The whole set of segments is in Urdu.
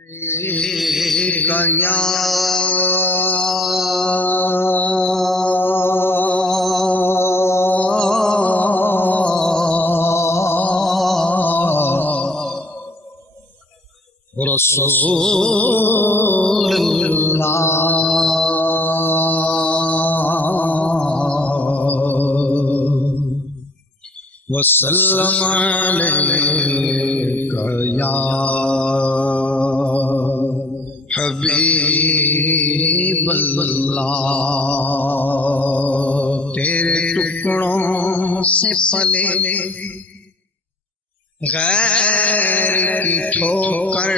یا رسول اللہ وسلم علیک یا حبیب اللہ، تیرے ٹکڑوں سے پلے غیر کی ٹھوکر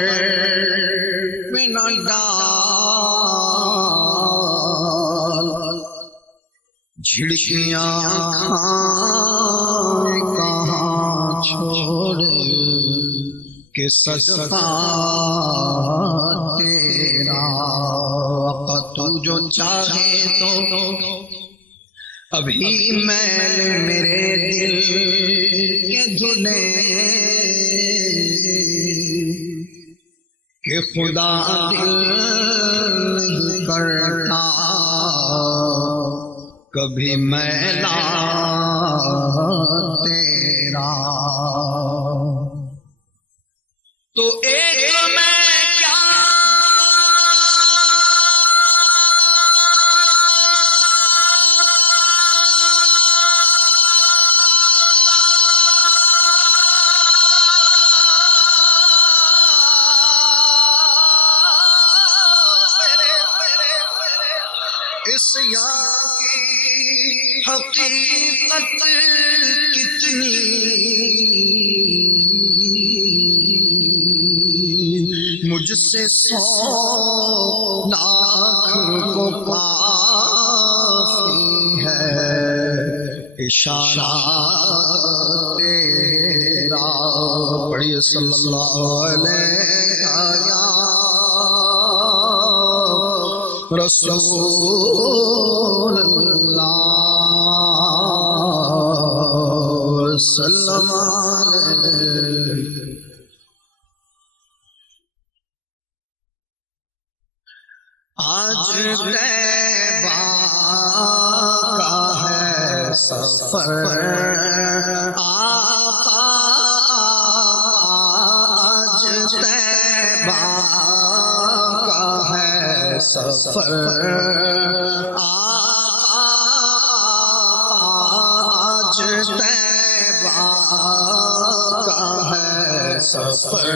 میں نہ ڈال، جھڑکیاں کھائیں کہاں چھوڑ کہ صدقہ تیرا، تو جو چاہے تو ابھی میل میرے دل کے دھلے کہ خدا دل نہیں کرتا کبھی میلا تیرا، تو ایک میں کیا اس یہاں کی حقیقت کتنی مجھ سے 100 لاکھ کو کافی ہے اشارہ تیرا، پڑھیے صلی اللہ علیہ رسول اللہ سلم علیہ۔ آج طیبہ کا ہے سفر، آج طیبہ کا ہے سفر، آج طیبہ کا ہے سفر،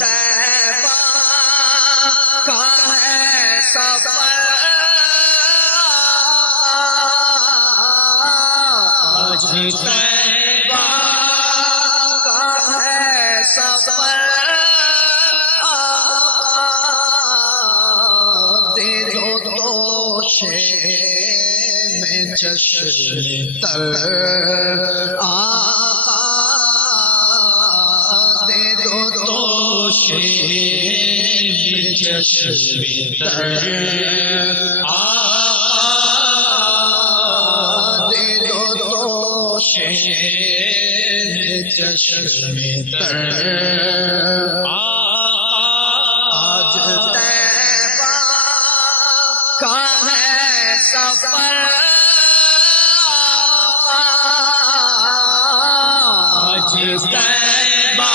طیبہ کا ہے سفر، آج طیبہ کا ہے سفر، دے دو دوشے میں چشم تر، چشم تر، دے دو دوشے چشم تر، آج طیبہ کا ہے سفر، آج طیبہ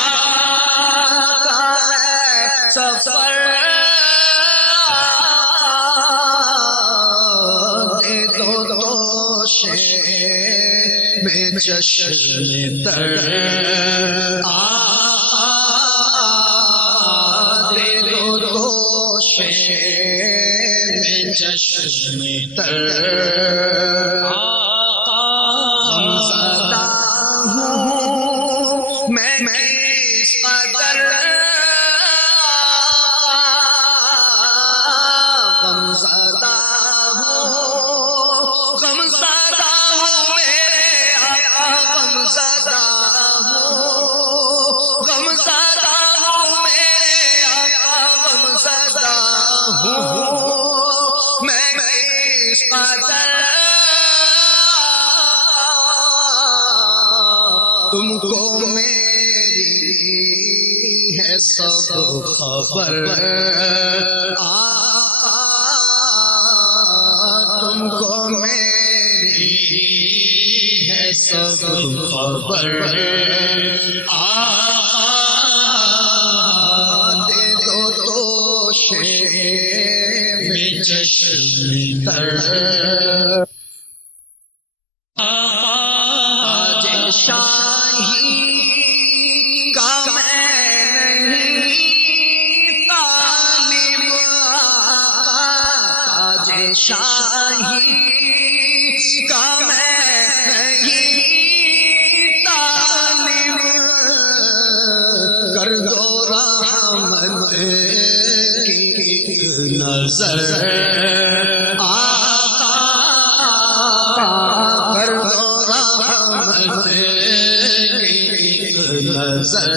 کا ہے سفر، دے دو دوشے میں چشم تر، دے دو دوشے میں چشم تر، غمزدہ ہوں میں کس قدر، غمزدہ ہوں میرے آقا، غمزدہ ہوں میرے آقا، غمزدہ ہوں میں کس قدر، تم کو سب خبر آقا تم کو میری ہے سب خبر آقا دے دو توشے میں چشم تر آج شاہی کا میں نہیں طالب آقا تاج شاہی کا میں نہیں طالب کر دو رحمت کی نظر آقا کر دو رحمت کی نظر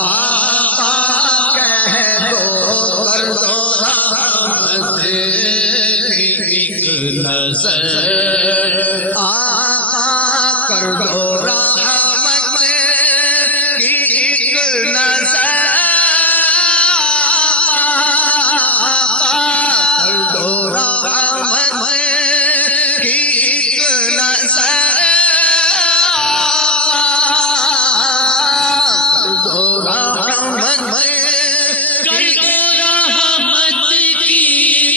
آقا کہہ دو کر دو رحمت کی نظر آقا کر دو رحمت کی نظر کر دو رحمت کی نظر کر دو رحمت کر دو رحمت کی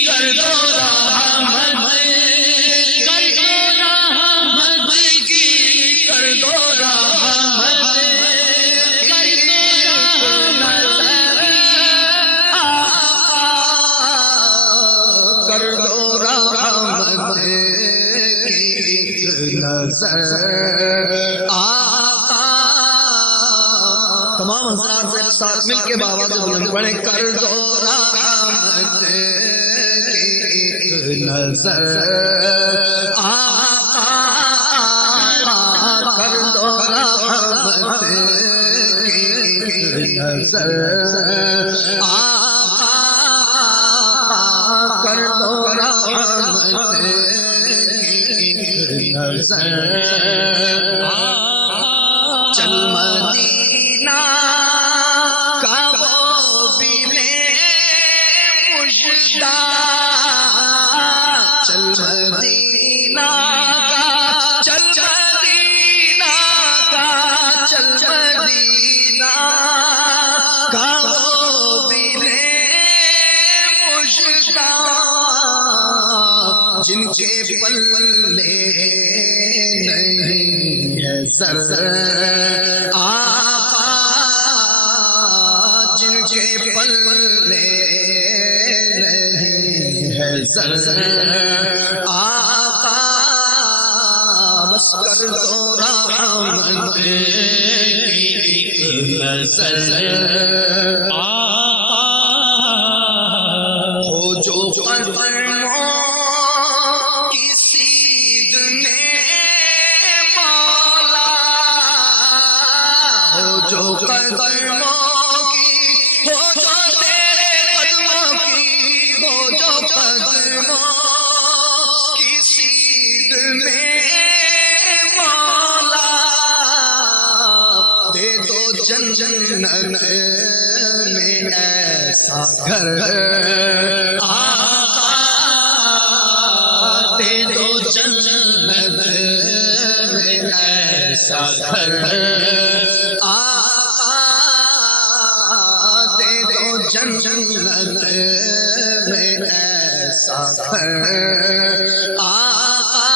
کر دو رحمت کر دو رحمت کی کر دو رحمت کر دو نظر کر دو رحمت کی نظر آقا تمام حضرات سے ساتھ مل کے بابا سے بلند پڑھیں کر دو رحمت کی نظر آقا کر دو رحمت کی نظر آقا کر دو رحمت کی نظر چل مدینہ کا وہ بلے مجدہ چل مدینہ کا چل مدینہ کا چل مدینہ کا وہ بلے مجدہ جن کے پلے نہیں ہے سر آقا جن کے پلے نہیں ہے سر آقا بس کر دو رحمت کی نظر ہو جو قدموں کی سید میں مولا ہو جو قدموں کی ہو جو تیرے قدموں کی ہو جو قدموں کی سید میں مولا دے دو جنت میں ایسا گھر آقا دے دو جنت میں ایسا گھر آقا دے دو جنت میں ایسا گھر آقا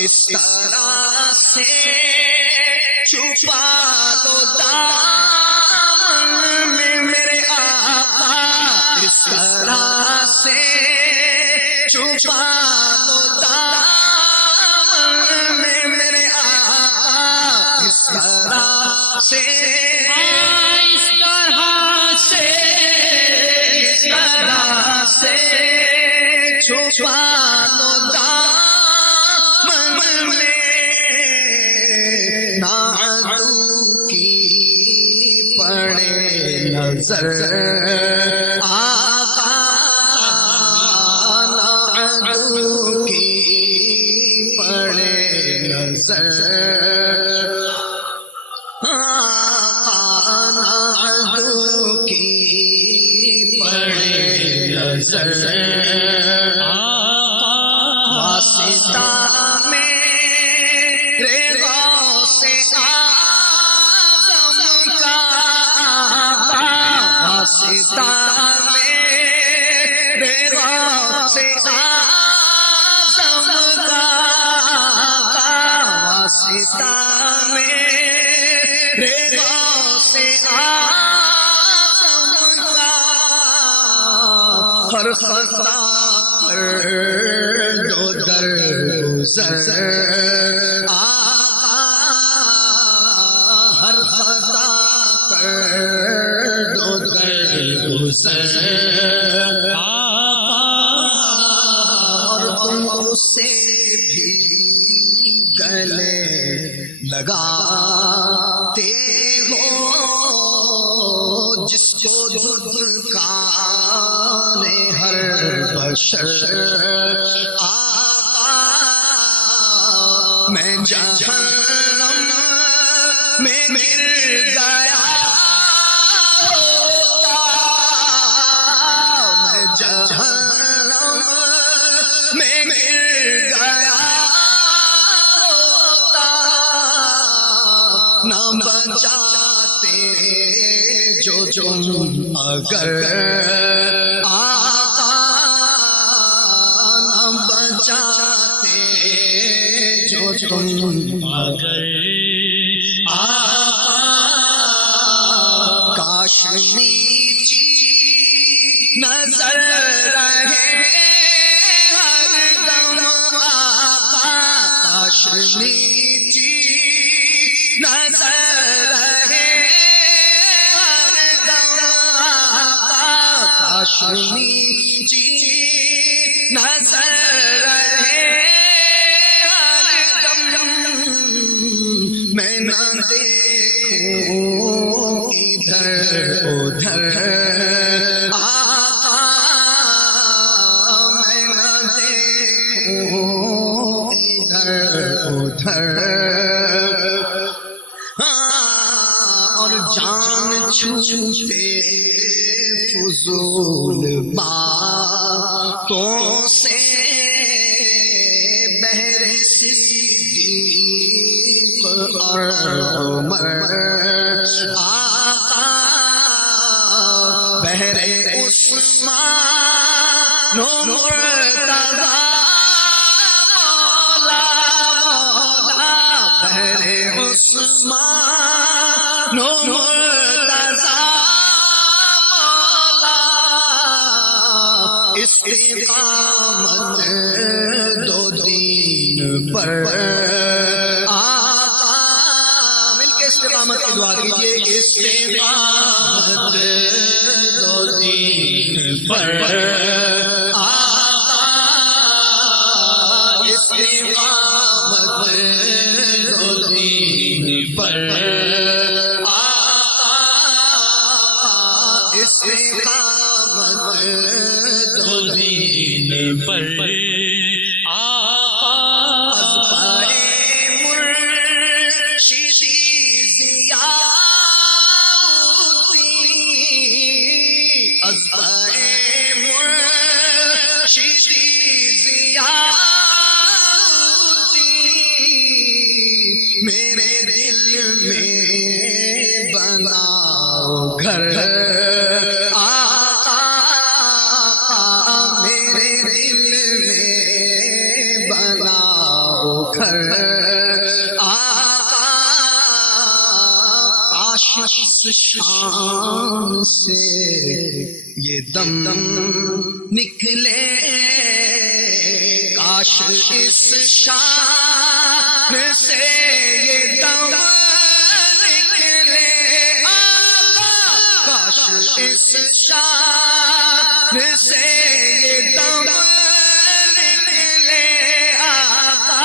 اس طرح سے چھپا دو دامن میں میرے آقا اس طرح سے چھپا دو دامن میں میرے آقا اس طرح سے اس طرح سے اس طرح سے چھپا دو دامن میں نعدو کی پڑے نظر آقا نعدو کی پڑے نظر آقا نظر واسطہ میرے غوث اعظم کا واسطہ میرے غوث اعظم کا واسطہ میرے غوث اعظم کا ہر خطا پر دو در گزر آقا ہر خطا پر دو در گزر اور تم اسے بھی گلے لگاتے ہو جس کو دھتکارے ہر بشر آقا میں جہنم میں گر گیا ہوتا میں جہنم میں گر گیا ہوتا نہ بچاتے جو تم اگر آقا نہ بچاتے جو تم اگر آقا کاش نیچی نظر رہے ہر دم آقا کاش نیچی نظر رہے ہر دم آقا کاش نیچی نظر رہے ہر دم میں نہ دیکھوں ادھر ادھر آقا میں نہ دیکھوں ادھر ادھر اور جان چھوٹے فضول باتوں سے بہر صدیق اور عمر آقا بہر عثمان و مرتضی مولا مولا بہر عثمان و مرتضی مولا استقامت دو دین پر آقا مل کے استقامت کی دعا کیجیے استقامت دو دین پر آقا استقامت دو دین پر آقا استقامت دو دین پر آقا از پائے مرشدی ضیاءالدین از پائے مرشدی ضیاءالدین میرے دل میں بناؤ گھر آقا میرے دل میں بناؤ گھر آقا کاش اس شان سے یہ دم نکلے کاش اس شان سے یہ دم نکلے آقا کاش اس شان سے یہ دم نکلے آقا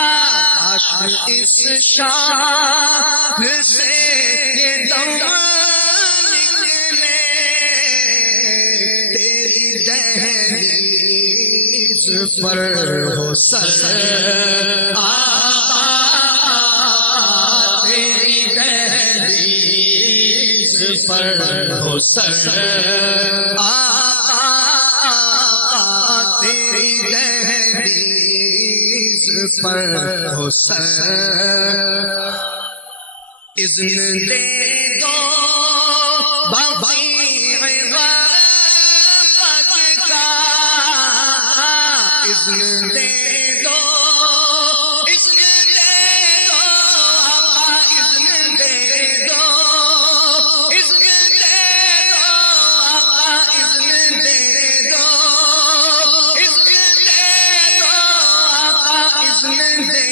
کاش اس شان سے یہ دم نکلے تیری دہلیز پر ہو سر آقا تیری دہلیز پر ہو سر آقا تیری دہلیز پر ہو سر اذن دے دو بقیع غرفت کا اذن دے دو اذن دے دو آقا اذن دے دو اذن دے دو آقا اذن دے دو اذن دے دو آقا اذن دے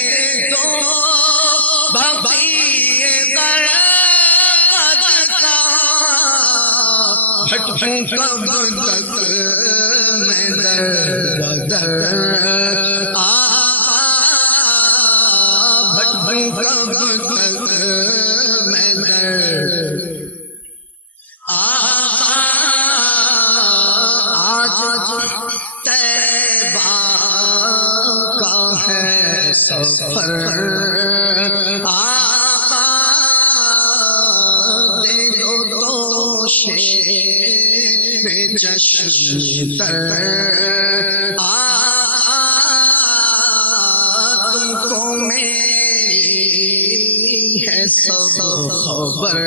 دو بقیع غرفت کا بھٹکوں کب تک میں در بدر بھٹکوں کب تک میں در آج طیبہ کا ہے سفر آقا دے دو شیر چشم تر آقا تم کو میری ہے سب خبر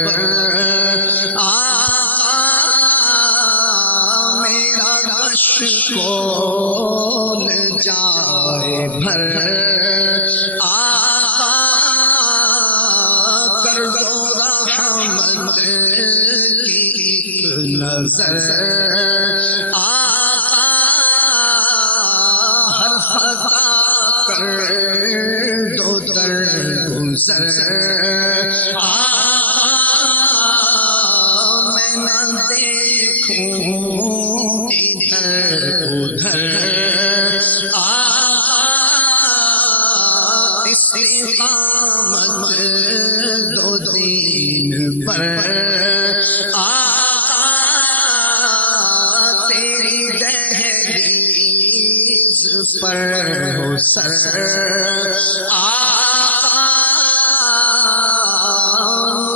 آقا میرا کشکول جائے بھر آقا کر دو رحمت نظر آقا ہر خطا کر دو در گزر آقا میں نہ دیکھوں ادھر ادھر آقا استقامت دو دین پر پر ہو سر آقا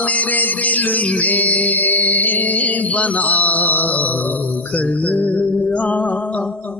میرے دل میں بنا کر آقا